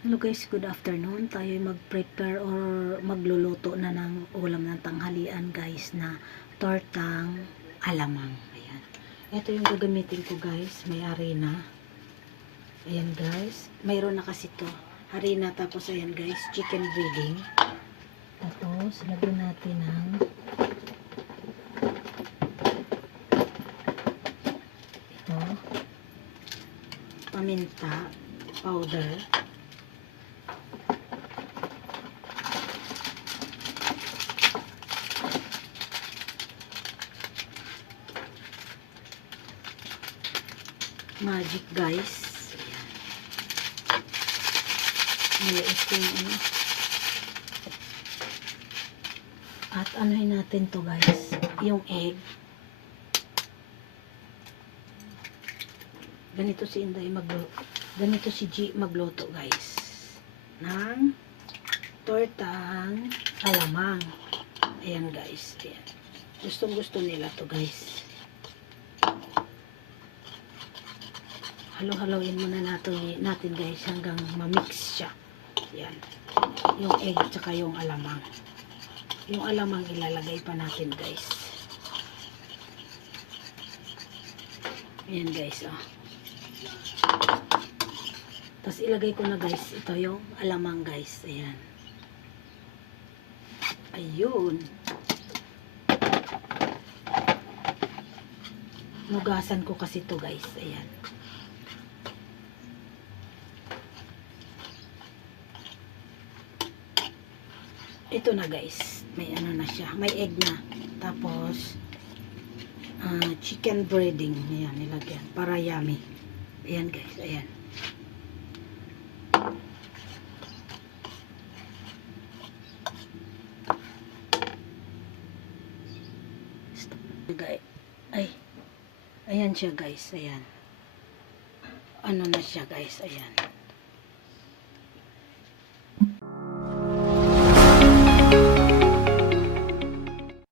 Hello guys, good afternoon. Tayo mag-prepare or magluluto na ng ulam ng tanghalian guys na tortang alamang. Ayan. Ito yung gagamitin ko guys. May harina. Ayan guys. Mayroon na kasi to. Harina tapos ayan guys. Chicken breading. Tapos lagyan natin ng ito. Paminta powder. Magic guys. Maliit yung ano. At anuhin natin to guys. Yung egg. Ganito si Inday magluto. Ganito si G magluto guys. Ng tortang alamang. Ayan guys. Ayan. Gustong gusto nila to guys. Halo-haloin muna natin guys hanggang ma-mix siya. Yan. Yung egg tsaka yung alamang. Yung alamang ilalagay pa natin guys. Ayan guys. Oh. Tapos ilagay ko na guys. Ito yung alamang guys. Ayan. Ayun. Nugasan ko kasi to guys. Ayan. Ito na guys, may ano na siya, may egg na. Tapos chicken breading, ayan, nilagyan para yummy. Ayan guys, ayan. Ay, ayan siya guys, ayan. Ano na siya guys, ayan.